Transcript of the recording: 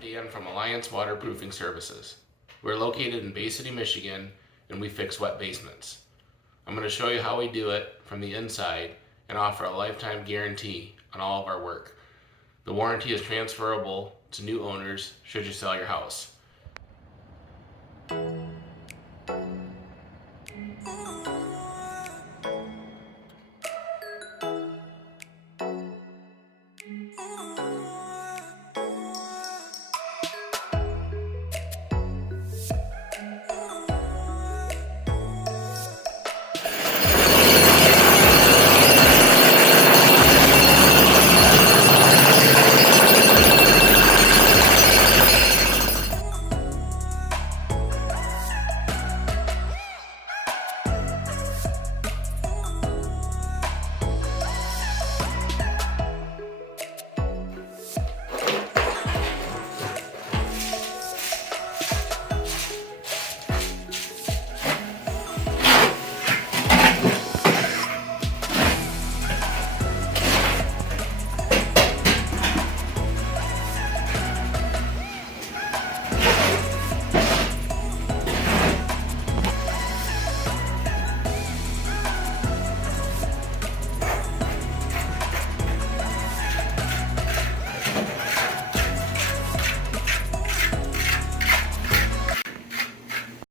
Dan from Alliance Waterproofing Services. We're located in Bay City, Michigan, and we fix wet basements. I'm going to show you how we do it from the inside and offer a lifetime guarantee on all of our work. The warranty is transferable to new owners should you sell your house.